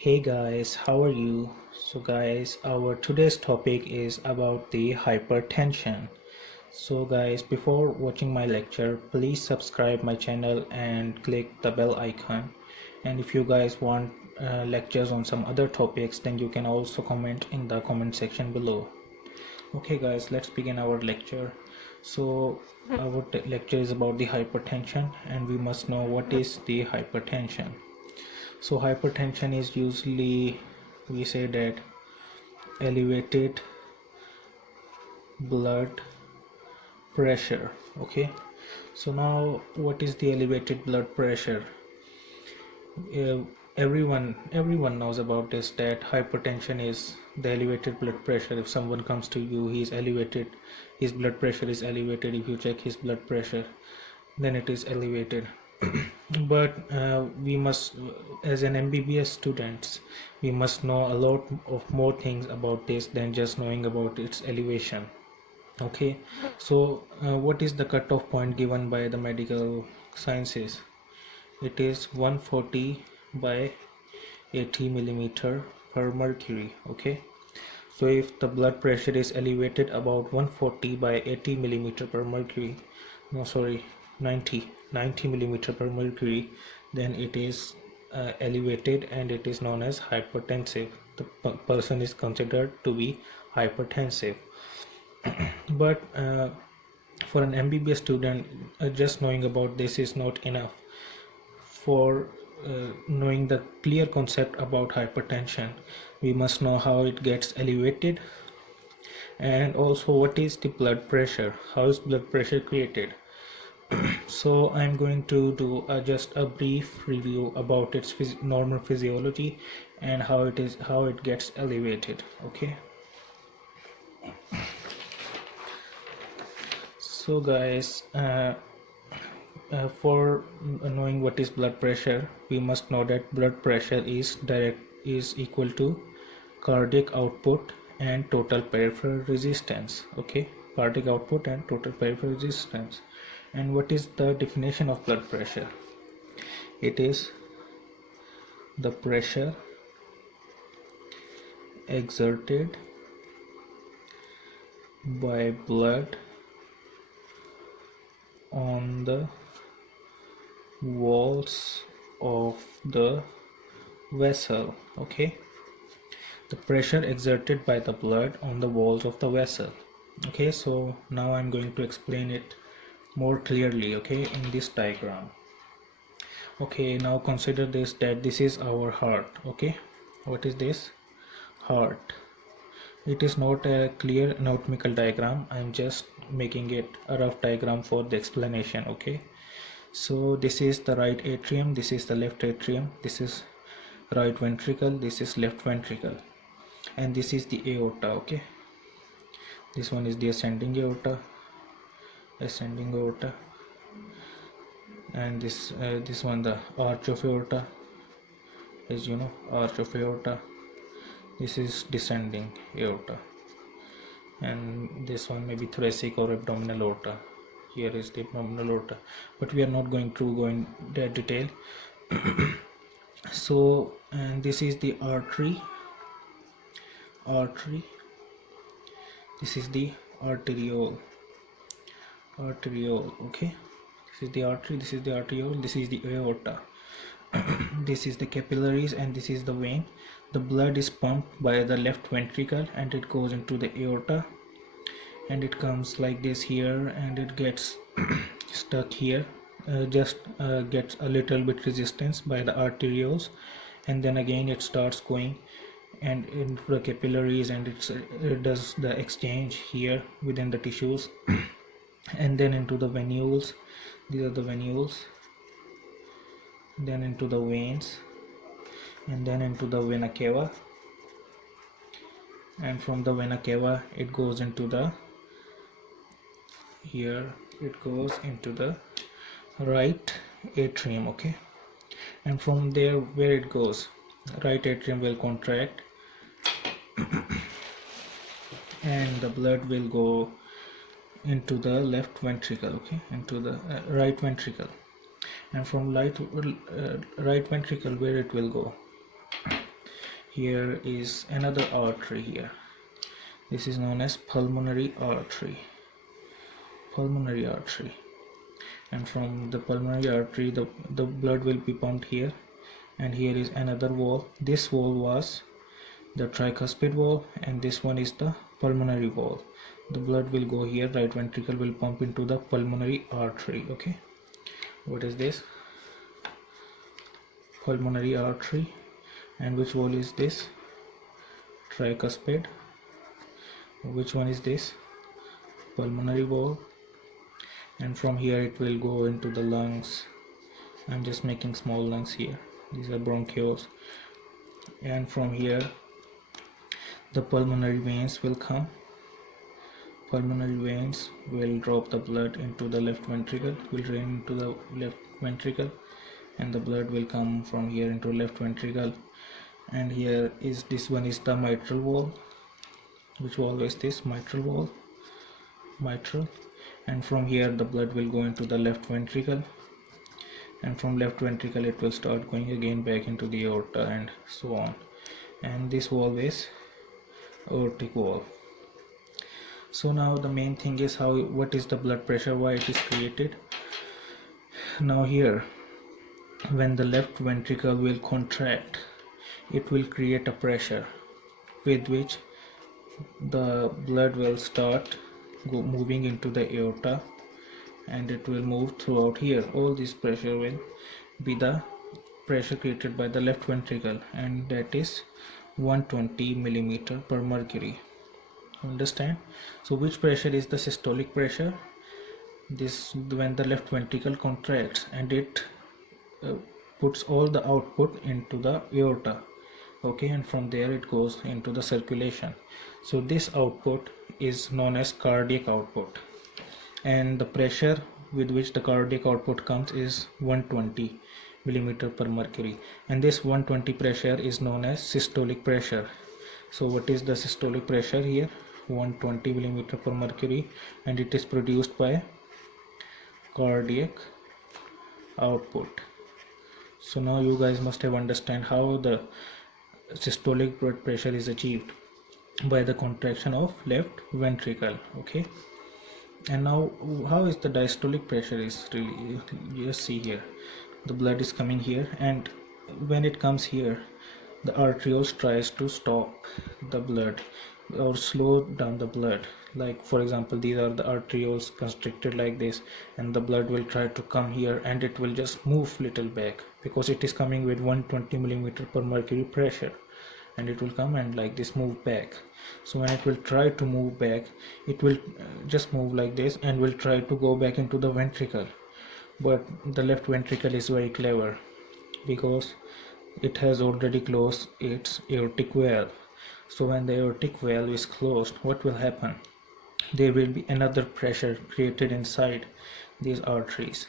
Hey guys, how are you? So guys, our today's topic is about the hypertension. So guys, before watching my lecture, please subscribe my channel and click the bell icon. And if you guys want lectures on some other topics, then you can also comment in the comment section below. Okay guys, let's begin our lecture. So our lecture is about the hypertension, and we must know what is the hypertension. So hypertension is usually, we say that, elevated blood pressure. Okay, so now what is the elevated blood pressure? uh, everyone knows about this, that hypertension is the elevated blood pressure. If someone comes to you, he's elevated, his blood pressure is elevated. If you check his blood pressure, then it is elevated. But we must, as an M.B.B.S students, we must know a lot of more things about this than just knowing about its elevation. Okay, so what is the cutoff point given by the medical sciences? It is 140 by 80 millimeter per mercury. Okay, so if the blood pressure is elevated about 140 by 80 millimeter per mercury, no sorry, 90 millimeter per mercury, then it is elevated and it is known as hypertensive. The person is considered to be hypertensive. But for an M.B.B.S student, just knowing about this is not enough. For knowing the clear concept about hypertension, we must know how it gets elevated, and also what is the blood pressure, how is blood pressure created. So I'm going to do just a brief review about its normal physiology and how it gets elevated. Okay, so guys, for knowing what is blood pressure, we must know that blood pressure is equal to cardiac output and total peripheral resistance. Okay, cardiac output and total peripheral resistance. And what is the definition of blood pressure? It is the pressure exerted by blood on the walls of the vessel. Okay, the pressure exerted by the blood on the walls of the vessel. Okay, so now I'm going to explain it more clearly, okay, in this diagram. Okay, now consider this, that this is our heart. Okay, what is this? Heart. It is not a clear anatomical diagram, I'm just making it a rough diagram for the explanation. Okay, so this is the right atrium, this is the left atrium, this is right ventricle, this is left ventricle, and this is the aorta. Okay, this one is the ascending aorta, and this one the arch of aorta, as you know, arch of aorta. This is descending aorta, and this one may be thoracic or abdominal aorta. Here is the abdominal aorta, but we are not going to go in that detail. So, and this is the artery. This is the arteriole. Okay, this is the artery, this is the arteriole, this is the aorta. This is the capillaries, and this is the vein. The blood is pumped by the left ventricle and it goes into the aorta, and it comes like this here, and it gets stuck here, just gets a little bit resistance by the arterioles, and then again it starts going and into the capillaries, and it does the exchange here within the tissues and then into the venules. These are the venules, then into the veins, and then into the vena cava, and from the vena cava it goes into the, here it goes into the right atrium. Okay, and from there, where it goes, right atrium will contract and the blood will go into the left ventricle. Okay, into the right ventricle, and from right ventricle, where it will go, here is another artery here. This is known as pulmonary artery. And from the pulmonary artery the blood will be pumped here, and here is another wall. This wall was the tricuspid wall, and this one is the pulmonary wall. The blood will go here, right ventricle will pump into the pulmonary artery. Okay, what is this? Pulmonary artery. And which wall is this? Tricuspid. Which one is this? Pulmonary wall. And from here it will go into the lungs. I'm just making small lungs here. These are bronchioles. And from here the pulmonary veins will come. Pulmonary veins will drop the blood into the left ventricle, will drain into the left ventricle, and the blood will come from here into left ventricle. And here is, this one is the mitral wall. Which wall is this? Mitral wall. Mitral. And from here the blood will go into the left ventricle, and from left ventricle it will start going again back into the aorta, and so on. And this wall is aortic wall. So now the main thing is what is the blood pressure, why it is created. Now here, when the left ventricle will contract, it will create a pressure with which the blood will start moving into the aorta, and it will move throughout here. All this pressure will be the pressure created by the left ventricle, and that is 120 millimeter per mercury. Understand? So which pressure is the systolic pressure? This, when the left ventricle contracts and it puts all the output into the aorta. Okay, and from there it goes into the circulation. So this output is known as cardiac output, and the pressure with which the cardiac output comes is 120 millimeter per mercury, and this 120 pressure is known as systolic pressure. So what is the systolic pressure here? 120 millimeter per mercury, and it is produced by cardiac output. So now you guys must have understand how the systolic blood pressure is achieved by the contraction of left ventricle. Okay, and now how is the diastolic pressure is really, you see here the blood is coming here, and when it comes here the arterioles tries to stop the blood or slow down the blood. Like for example, these are the arterioles constricted like this, and the blood will try to come here, and it will just move little back because it is coming with 120 millimeter per mercury pressure, and it will come and like this move back. So when it will try to move back, it will just move like this and will try to go back into the ventricle. But the left ventricle is very clever because it has already closed its aortic valve. So when the aortic valve is closed, what will happen? There will be another pressure created inside these arteries,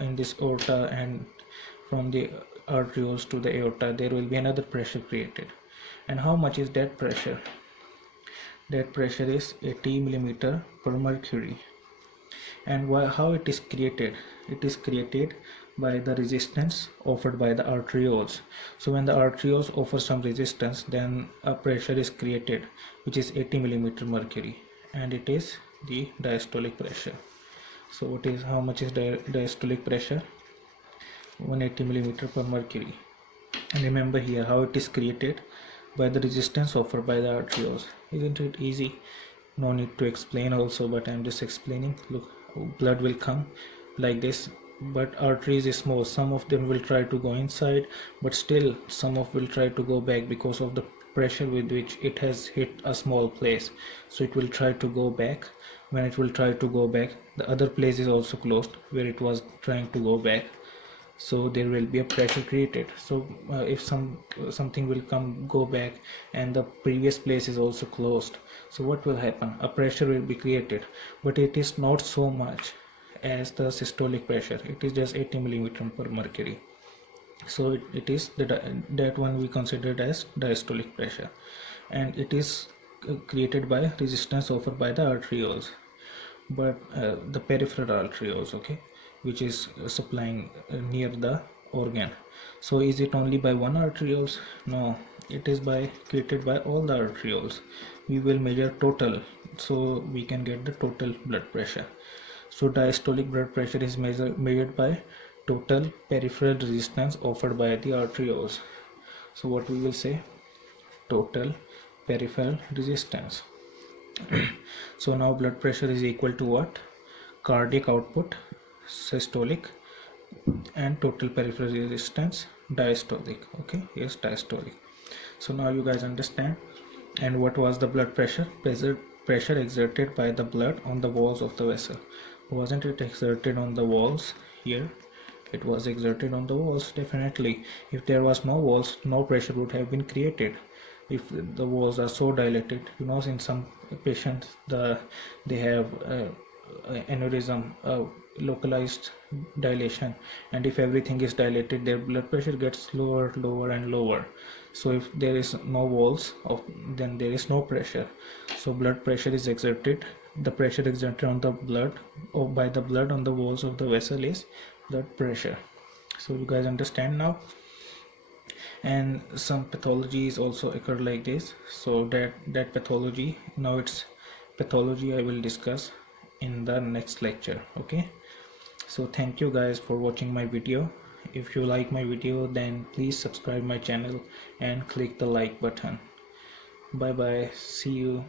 in this aorta, and from the arterioles to the aorta there will be another pressure created. And how much is that pressure? That pressure is 80 millimeter per mercury. And how it is created? It is created by the resistance offered by the arterioles. So when the arterioles offer some resistance, then a pressure is created which is 80 millimeter mercury, and it is the diastolic pressure. So what is, how much is diastolic pressure? 180 millimeter per mercury. And remember here how it is created by the resistance offered by the arterioles. Isn't it easy? No need to explain also, but I'm just explaining. Look, blood will come like this, but arteries is small. Some of them will try to go inside, but still some of will try to go back because of the pressure with which it has hit a small place. So it will try to go back. When it will try to go back, the other place is also closed where it was trying to go back. So there will be a pressure created. So if something will go back and the previous place is also closed, so what will happen? A pressure will be created, but it is not so much as the systolic pressure. It is just 80 millimeter per mercury. So it is that one we considered as diastolic pressure, and it is created by resistance offered by the arterioles, but the peripheral arterioles, okay, which is supplying near the organ. So is it only by one arterioles? No, it is by created by all the arterioles. We will measure total, so we can get the total blood pressure. So diastolic blood pressure is measured by total peripheral resistance offered by the arterioles. So what we will say, total peripheral resistance. So now blood pressure is equal to what? Cardiac output, systolic, and total peripheral resistance, diastolic. Okay, yes, diastolic. So now you guys understand. And what was the blood pressure? Pressure exerted by the blood on the walls of the vessel. Wasn't it exerted on the walls here? It was exerted on the walls, definitely. If there was no walls, no pressure would have been created. If the walls are so dilated, you know, in some patients they have aneurysm, localized dilation, and if everything is dilated, their blood pressure gets lower and lower. So if there is no walls then there is no pressure. So blood pressure is exerted, the pressure exerted on the blood or by the blood on the walls of the vessel is blood pressure. So you guys understand now. And some pathologies also occur like this. So that pathology, now it's pathology, I will discuss in the next lecture. Okay, so thank you guys for watching my video. If you like my video, then please subscribe my channel and click the like button. Bye bye, see you.